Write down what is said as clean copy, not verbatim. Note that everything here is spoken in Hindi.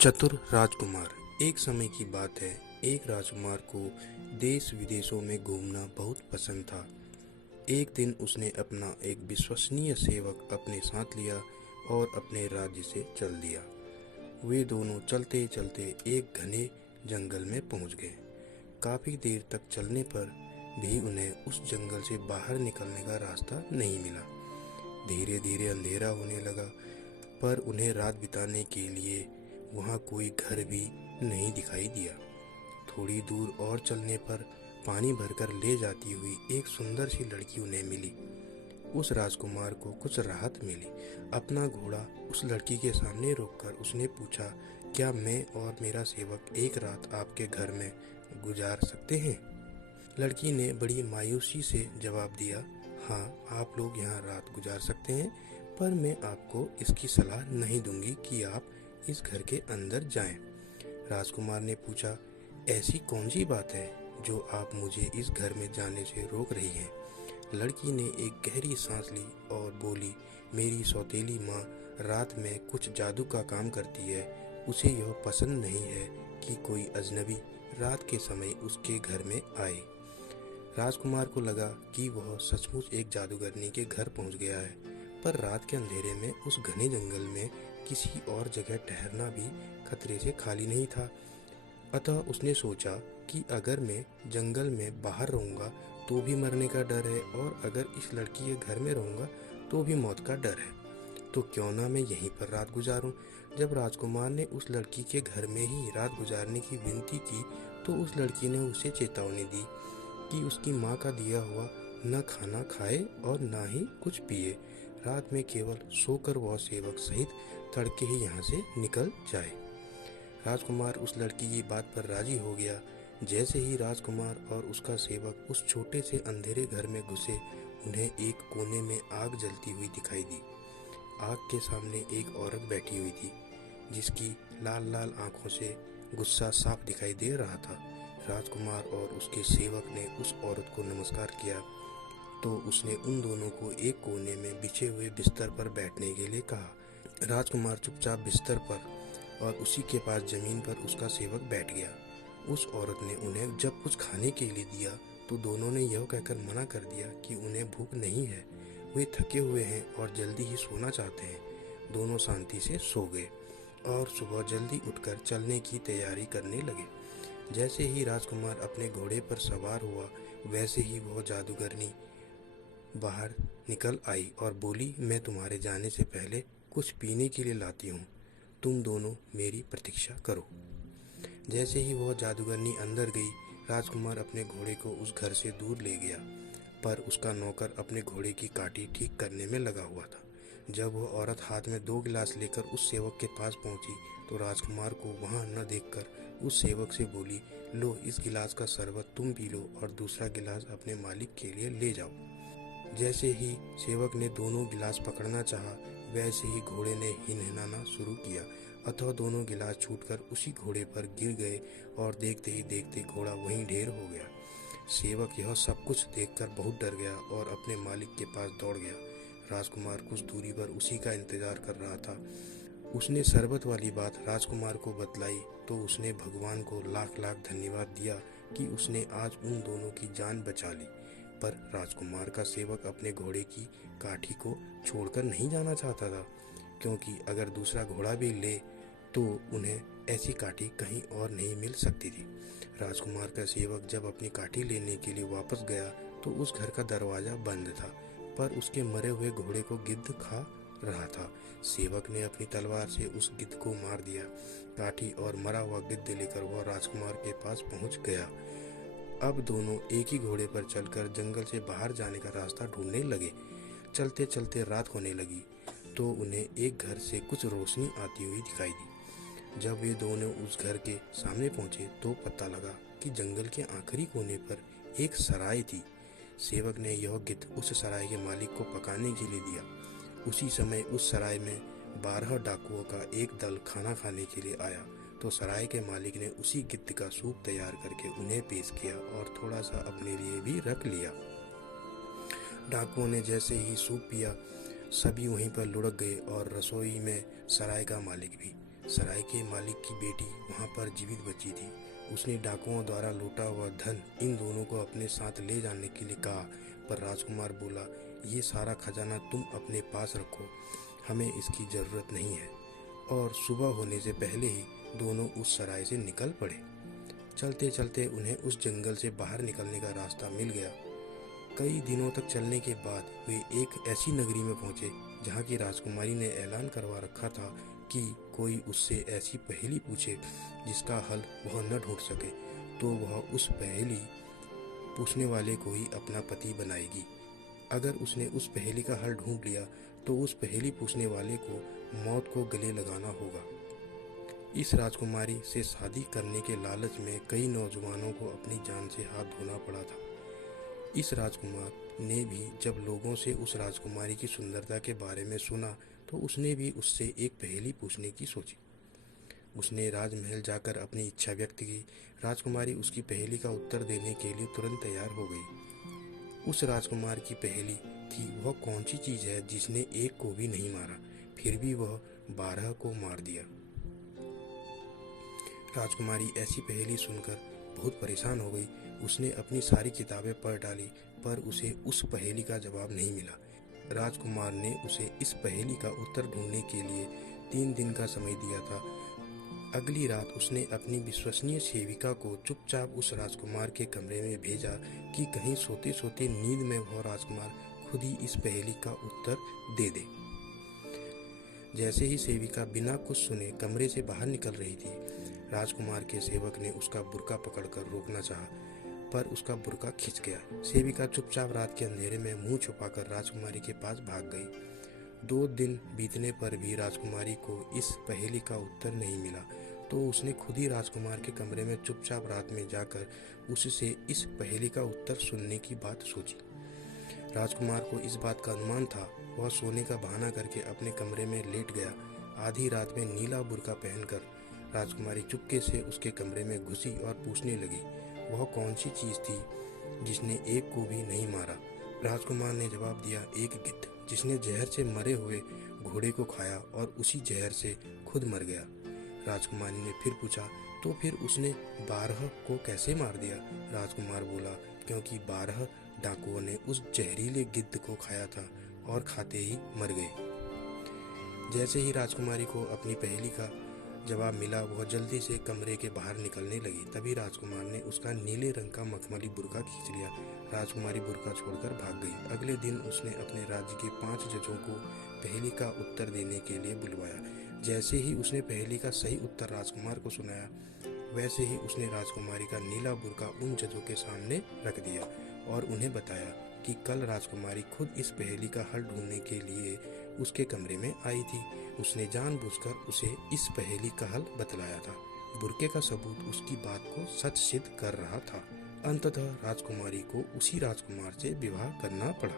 चतुर राजकुमार। एक समय की बात है, एक राजकुमार को देश विदेशों में घूमना बहुत पसंद था। एक दिन उसने अपना एक विश्वसनीय सेवक अपने साथ लिया और अपने राज्य से चल दिया। वे दोनों चलते चलते एक घने जंगल में पहुंच गए। काफी देर तक चलने पर भी उन्हें उस जंगल से बाहर निकलने का रास्ता नहीं मिला। धीरे धीरे अंधेरा होने लगा, पर उन्हें रात बिताने के लिए वहाँ कोई घर भी नहीं दिखाई दिया। थोड़ी दूर और चलने पर पानी भरकर ले जाती हुई एक सुंदर सी लड़की उन्हें मिली। उस राजकुमार को कुछ राहत मिली। अपना घोड़ा उस लड़की के सामने रोककर उसने पूछा, क्या मैं और मेरा सेवक एक रात आपके घर में गुजार सकते हैं? लड़की ने बड़ी मायूसी से जवाब दिया, हाँ, आप लोग यहाँ रात गुजार सकते हैं, पर मैं आपको इसकी सलाह नहीं दूंगी कि आप इस घर के अंदर जाएं। राजकुमार ने पूछा, ऐसी कौन सी बात है जो आप मुझे इस घर में जाने से रोक रही हैं? लड़की ने एक गहरी सांस ली और बोली, मेरी सौतेली माँ रात में कुछ जादू का काम करती है। उसे यह पसंद नहीं है कि कोई अजनबी रात के समय उसके घर में आए। राजकुमार को लगा कि वह सचमुच एक जादूगरनी के घर पहुंच गया है, पर रात के अंधेरे में उस घने जंगल में किसी और जगह ठहरना भी खतरे से खाली नहीं था। अतः उसने सोचा कि अगर मैं जंगल में बाहर रहूंगा तो भी मरने का डर है, और अगर इस लड़की के घर में रहूंगा तो भी मौत का डर है, तो क्यों ना मैं यहीं पर रात गुजारूं। जब राजकुमार ने उस लड़की के घर में ही रात गुजारने की विनती की तो उस लड़की ने उसे चेतावनी दी कि उसकी माँ का दिया हुआ न खाना खाए और न ही कुछ पिए। रात में केवल सोकर वह सेवक सहित तड़के ही यहाँ से निकल जाए। राजकुमार उस लड़की की बात पर राजी हो गया। जैसे ही राजकुमार और उसका सेवक उस छोटे से अंधेरे घर में घुसे, उन्हें एक कोने में आग जलती हुई दिखाई दी। आग के सामने एक औरत बैठी हुई थी, जिसकी लाल लाल आंखों से गुस्सा साफ दिखाई दे रहा था। राजकुमार और उसके सेवक ने उस औरत को नमस्कार किया तो उसने उन दोनों को एक कोने में बिछे हुए बिस्तर पर बैठने के लिए कहा। राजकुमार चुपचाप बिस्तर पर और उसी के पास जमीन पर उसका सेवक बैठ गया। उस औरत ने उन्हें जब कुछ खाने के लिए दिया तो दोनों ने यह कहकर मना कर दिया कि उन्हें भूख नहीं है, वे थके हुए हैं और जल्दी ही सोना चाहते हैं। दोनों शांति से सो गए और सुबह जल्दी उठकर चलने की तैयारी करने लगे। जैसे ही राजकुमार अपने घोड़े पर सवार हुआ, वैसे ही वह जादूगरनी बाहर निकल आई और बोली, मैं तुम्हारे जाने से पहले कुछ पीने के लिए लाती हूँ, तुम दोनों मेरी प्रतीक्षा करो। जैसे ही वह जादूगरनी अंदर गई, राजकुमार अपने घोड़े को उस घर से दूर ले गया, पर उसका नौकर अपने घोड़े की काठी ठीक करने में लगा हुआ था। जब वह औरत हाथ में 2 गिलास लेकर उस सेवक के पास पहुंची तो राजकुमार को वहां न देखकर उस सेवक से बोली, लो, इस गिलास का शरबत तुम पी लो और दूसरा गिलास अपने मालिक के लिए ले जाओ। जैसे ही सेवक ने दोनों गिलास पकड़ना चाहा, वैसे ही घोड़े ने हिनहिनाना शुरू किया। अतः दोनों गिलास छूटकर उसी घोड़े पर गिर गए और देखते ही देखते घोड़ा वहीं ढेर हो गया। सेवक यह सब कुछ देखकर बहुत डर गया और अपने मालिक के पास दौड़ गया। राजकुमार कुछ दूरी पर उसी का इंतजार कर रहा था। उसने शरबत वाली बात राजकुमार को बतलाई तो उसने भगवान को लाख लाख धन्यवाद दिया कि उसने आज उन दोनों की जान बचा ली। पर राजकुमार का सेवक अपने घोड़े की काठी को छोड़कर नहीं जाना चाहता था, क्योंकि अगर दूसरा घोड़ा भी ले तो उन्हें ऐसी काठी कहीं और नहीं मिल सकती थी। राजकुमार का सेवक जब अपनी काठी लेने के लिए वापस गया तो उस घर का दरवाजा बंद था, पर उसके मरे हुए घोड़े को गिद्ध खा रहा था। सेवक ने अपनी तलवार से उस गिद्ध को मार दिया। काठी और मरा हुआ गिद्ध लेकर वह राजकुमार के पास पहुंच गया। अब दोनों एक ही घोड़े पर चलकर जंगल से बाहर जाने का रास्ता ढूंढने लगे। चलते चलते रात होने लगी तो उन्हें एक घर से कुछ रोशनी आती हुई दिखाई दी। जब वे दोनों उस घर के सामने पहुंचे तो पता लगा कि जंगल के आखिरी कोने पर एक सराय थी। सेवक ने यह गिद्ध उस सराय के मालिक को पकाने के लिए दिया। उसी समय उस सराय में 12 डाकुओं का एक दल खाना खाने के लिए आया तो सराय के मालिक ने उसी गिद्ध का सूप तैयार करके उन्हें पेश किया और थोड़ा सा अपने लिए भी रख लिया। डाकुओं ने जैसे ही सूप पिया, सभी वहीं पर लुढ़क गए और रसोई में सराय का मालिक भी। सराय के मालिक की बेटी वहां पर जीवित बची थी। उसने डाकुओं द्वारा लूटा हुआ धन इन दोनों को अपने साथ ले जाने के लिए कहा, पर राजकुमार बोला, ये सारा खजाना तुम अपने पास रखो, हमें इसकी जरूरत नहीं है। और सुबह होने से पहले ही दोनों उस सराय से निकल पड़े। चलते चलते उन्हें उस जंगल से बाहर निकलने का रास्ता मिल गया। कई दिनों तक चलने के बाद वे एक ऐसी नगरी में पहुंचे जहां की राजकुमारी ने ऐलान करवा रखा था कि कोई उससे ऐसी पहेली पूछे जिसका हल वह न ढूंढ सके तो वह उस पहेली पूछने वाले को ही अपना पति बनाएगी। अगर उसने उस पहेली का हल ढूंढ लिया तो उस पहेली पूछने वाले को मौत को गले लगाना होगा। इस राजकुमारी से शादी करने के लालच में कई नौजवानों को अपनी जान से हाथ धोना पड़ा था। इस राजकुमार ने भी जब लोगों से उस राजकुमारी की सुंदरता के बारे में सुना तो उसने भी उससे एक पहेली पूछने की सोची। उसने राजमहल जाकर अपनी इच्छा व्यक्त की। राजकुमारी उसकी पहेली का उत्तर देने के लिए तुरंत तैयार हो गई। उस राजकुमार की पहेली थी, वह कौन सी चीज है जिसने एक को भी नहीं मारा फिर भी वह 12 को मार दिया। राजकुमारी ऐसी पहेली सुनकर बहुत परेशान हो गई। उसने अपनी सारी किताबें पढ़ डाली पर उसे उस पहेली का जवाब नहीं मिला। राजकुमार ने उसे इस पहेली का उत्तर ढूंढने के लिए 3 दिन का समय दिया था। अगली रात उसने अपनी विश्वसनीय सेविका को चुपचाप उस राजकुमार के कमरे में भेजा कि कहीं सोते सोते नींद में वह राजकुमार खुद ही इस पहेली का उत्तर दे दे। जैसे ही सेविका बिना कुछ सुने कमरे से बाहर निकल रही थी, राजकुमार के सेवक ने उसका बुर्का पकड़कर रोकना चाहा, पर उसका बुर्का खिंच गया। सेविका चुपचाप रात के अंधेरे में मुंह छुपाकर राजकुमारी के पास भाग गई। 2 दिन बीतने पर भी राजकुमारी को इस पहेली का उत्तर नहीं मिला, तो उसने खुद ही राजकुमार के कमरे में चुपचाप रात में जाकर उससे इस पहेली का उत्तर सुनने की बात सोची। राजकुमार को इस बात का अनुमान था। वह सोने का बहाना करके अपने कमरे में लेट गया। आधी रात में नीला बुर्का पहनकर राजकुमारी चुपके से उसके कमरे में घुसी और पूछने लगी, वह कौन सी चीज थी जिसने एक को भी नहीं मारा। राजकुमार ने जवाब दिया, एक गिद्ध जिसने जहर से मरे हुए घोड़े को खाया और उसी जहर से खुद मर गया। राजकुमारी ने फिर पूछा, तो फिर उसने 12 को कैसे मार दिया। राजकुमार बोला, क्योंकि 12 डाकुओं ने उस जहरीले गिद्ध को खाया था और खाते ही मर गए। जैसे ही राजकुमारी को अपनी पहेली का जवाब मिला, वह जल्दी से कमरे के बाहर निकलने लगी। तभी राजकुमार ने उसका नीले रंग का मखमली बुर्का खींच लिया। राजकुमारी बुर्का छोड़कर भाग गई। अगले दिन उसने अपने राज्य के 5 जजों को पहेली का उत्तर देने के लिए बुलवाया। जैसे ही उसने पहेली का सही उत्तर राजकुमार को सुनाया, वैसे ही उसने राजकुमारी का नीला बुर्का उन जजों के सामने रख दिया और उन्हें बताया कि कल राजकुमारी खुद इस पहेली का हल ढूंढने के लिए उसके कमरे में आई थी। उसने जानबूझकर उसे इस पहेली का हल बतलाया था। बुर्के का सबूत उसकी बात को सच सिद्ध कर रहा था। अंततः राजकुमारी को उसी राजकुमार से विवाह करना पड़ा।